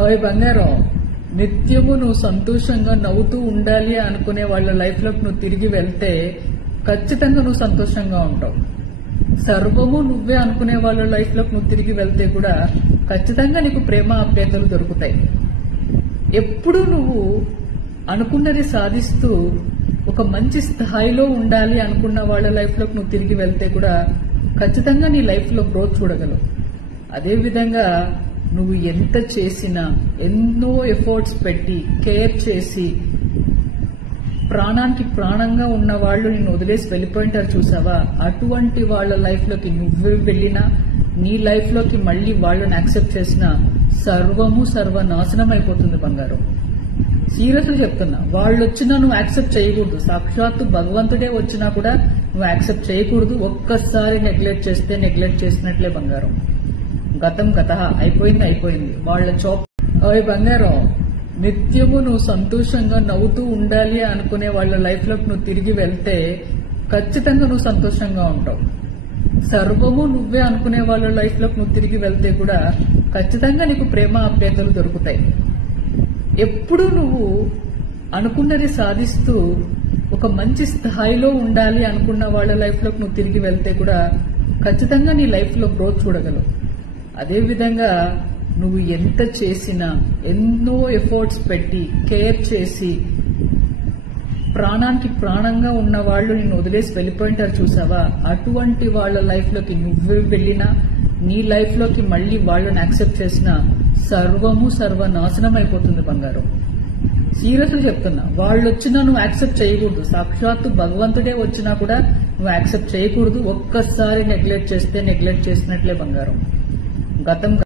ఓయ్ బంగారం, నిత్యము నువ్వు సంతోషంగా నవ్వుతూ ఉండాలి అనుకునే వాళ్ళ లైఫ్ లోకి నువ్వు తిరిగి వెళ్తే ఖచ్చితంగా నువ్వు సంతోషంగా ఉంటావు. సర్వము నువ్వే అనుకునే వాళ్ళ లైఫ్ లోకి నువ్వు తిరిగి వెళ్తే కూడా ఖచ్చితంగా నీకు ప్రేమ ఆప్యాయతలు దొరుకుతాయి. ఎప్పుడు నువ్వు అనుకున్నది సాధిస్తూ ఒక మంచి స్థాయిలో ఉండాలి అనుకున్న వాళ్ళ లైఫ్ లోకి నువ్వు తిరిగి వెళ్తే కూడా ఖచ్చితంగా నీ లైఫ్ లో గ్రోత్ చూడగలవు. అదేవిధంగా నువ్వు ఎంత చేసినా, ఎన్నో ఎఫర్ట్స్ పెట్టి కేర్ చేసి ప్రాణానికి ప్రాణంగా ఉన్న వాళ్ళు నిన్ను వదిలేసి వెళ్ళిపోయింటారు చూసావా, అటువంటి వాళ్ళ లైఫ్ లోకి నువ్వు వెళ్ళినా, నీ లైఫ్ లోకి మళ్లీ వాళ్ళని యాక్సెప్ట్ చేసినా సర్వము సర్వనాశనం అయిపోతుంది బంగారం. సీరియస్గా చెప్తున్నా, వాళ్ళు వచ్చినా నువ్వు యాక్సెప్ట్ చేయకూడదు. సాక్షాత్తు భగవంతుడే వచ్చినా కూడా నువ్వు యాక్సెప్ట్ చేయకూడదు. ఒక్కసారి నెగ్లెక్ట్ చేస్తే నెగ్లెక్ట్ చేసినట్లే బంగారం. గతం గత, అయిపోయింది అయిపోయింది. వాళ్ళ ఓయ్ బంగారం, నిత్యము నువ్వు సంతోషంగా నవ్వుతూ ఉండాలి అనుకునే వాళ్ళ లైఫ్ లోకి నువ్వు తిరిగి వెళ్తే ఖచ్చితంగా నువ్వు సంతోషంగా ఉంటావు. సర్వము నువ్వే అనుకునే వాళ్ళ లైఫ్ లోకి నువ్వు తిరిగి వెళ్తే కూడా ఖచ్చితంగా నీకు ప్రేమ ఆప్యాయతలు దొరుకుతాయి. ఎప్పుడు నువ్వు అనుకున్నది సాధిస్తూ ఒక మంచి స్థాయిలో ఉండాలి అనుకున్న వాళ్ళ లైఫ్ లోకి నువ్వు తిరిగి వెళ్తే కూడా ఖచ్చితంగా నీ లైఫ్ లో గ్రోత్ చూడగలవు. అదేవిధంగా నువ్వు ఎంత చేసినా, ఎన్నో ఎఫర్ట్స్ పెట్టి కేర్ చేసి ప్రాణానికి ప్రాణంగా ఉన్న వాళ్ళు నిన్ను వదిలేసి వెళ్ళిపోయింటారు చూసావా, అటువంటి వాళ్ళ లైఫ్ లోకి నువ్వు వెళ్ళినా, నీ లైఫ్ లోకి మళ్లీ వాళ్ళని యాక్సెప్ట్ చేసినా సర్వము సర్వనాశనం అయిపోతుంది బంగారం. సీరియస్గా చెప్తున్నా, వాళ్ళు వచ్చినా నువ్వు యాక్సెప్ట్ చేయకూడదు. సాక్షాత్తు భగవంతుడే వచ్చినా కూడా నువ్వు యాక్సెప్ట్ చేయకూడదు. ఒక్కసారి నెగ్లెక్ట్ చేస్తే నెగ్లెక్ట్ చేసినట్లే బంగారం. గతం